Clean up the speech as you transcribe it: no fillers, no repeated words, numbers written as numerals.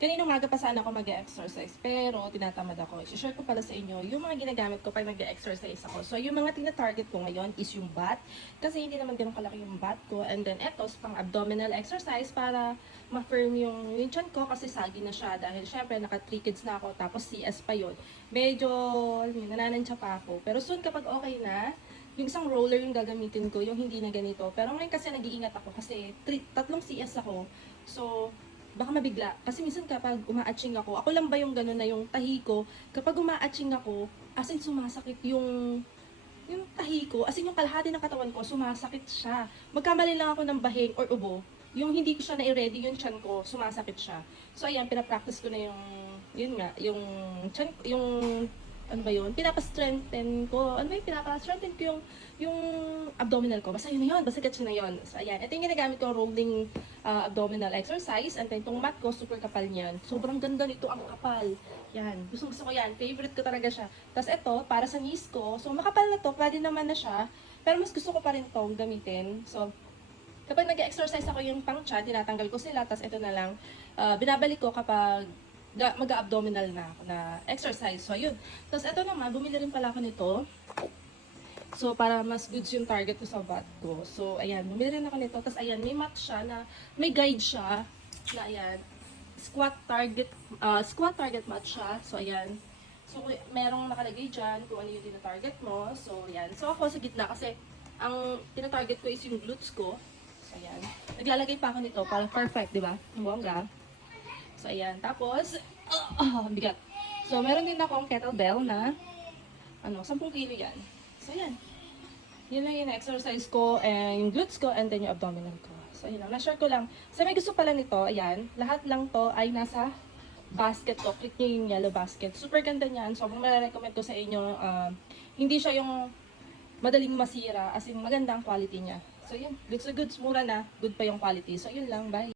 Kanina umaga pa sana ako mag-exercise, pero tinatamad ako. I-share ko pala sa inyo yung mga ginagamit ko pag nag-exercise ako. So, yung mga tina-target ko ngayon is yung butt, kasi hindi naman ganun kalaki yung butt ko. And then, eto, pang abdominal exercise para ma-firm yung chan ko kasi sagi na siya. Dahil, syempre, naka 3 kids na ako, tapos CS pa yun. Medyo, nananansya pa ako. Pero soon, kapag okay na, yung isang roller yung gagamitin ko, yung hindi na ganito. Pero ngayon kasi nag-iingat ako kasi 3 CS ako. So, baka mabigla. Kasi minsan kapag umaatching ako lang ba yung gano'n na yung tahi ko, kapag umaatching ako, as in sumasakit yung tahi ko, as in yung kalahati ng katawan ko, sumasakit siya. Magkamali lang ako ng bahing or ubo, yung hindi ko siya na-ready yung chan ko, sumasakit siya. So ayan, pinapractice ko na yun nga, yung chan, yung ano ba yun, pinapa-strengthen ko, ano ba yung pinapa-strengthen ko yung abdominal ko, basta yun na yun, basta gets na yun. So ayan, ito yung ginagamit ko, rolling abdominal exercise, and then itong mat ko, super kapal niyan. Sobrang ganda nito, ang kapal. Yan, gusto ko yan, favorite ko talaga siya. Tapos ito, para sa knees ko, so makapal na to, pwede naman na siya, pero mas gusto ko pa rin to gamitin. So, kapag nag-exercise ako yung pang chan, tinatanggal ko sila, tapos ito na lang, binabalik ko kapag mag-abdominal na ako na exercise. So, yun. Tapos, ito naman, bumili rin pala ako nito. So, para mas goods yung target ko sa butt ko. So, ayan, bumili rin ako nito. Tapos, ayan, may mat siya na, may guide siya, na ayan, squat target mat siya. So, ayan. So, merong nakalagay dyan kung ano yung tina-target mo. So, ayan. So, ako sa gitna kasi, ang tina-target ko is yung glutes ko. So, ayan. Naglalagay pa ako nito para perfect, di ba? Yung bongga. So, ayan. Tapos, bigat. So, meron din akong kettlebell na, 10 kilo yan. So, ayan. Yun lang yung exercise ko, and yung glutes ko, and then yung abdominal ko. So, yun lang. Na-share ko lang. So, may gusto pala nito, ayan. Lahat lang to ay nasa basket to. Click nyo yung yellow basket. Super ganda niyan. Sobrang recommend ko sa inyo. Hindi siya yung madaling masira, as in maganda ang quality niya. So, yun. Goods na goods. Mura na. Good pa yung quality. So, yun lang. Bye.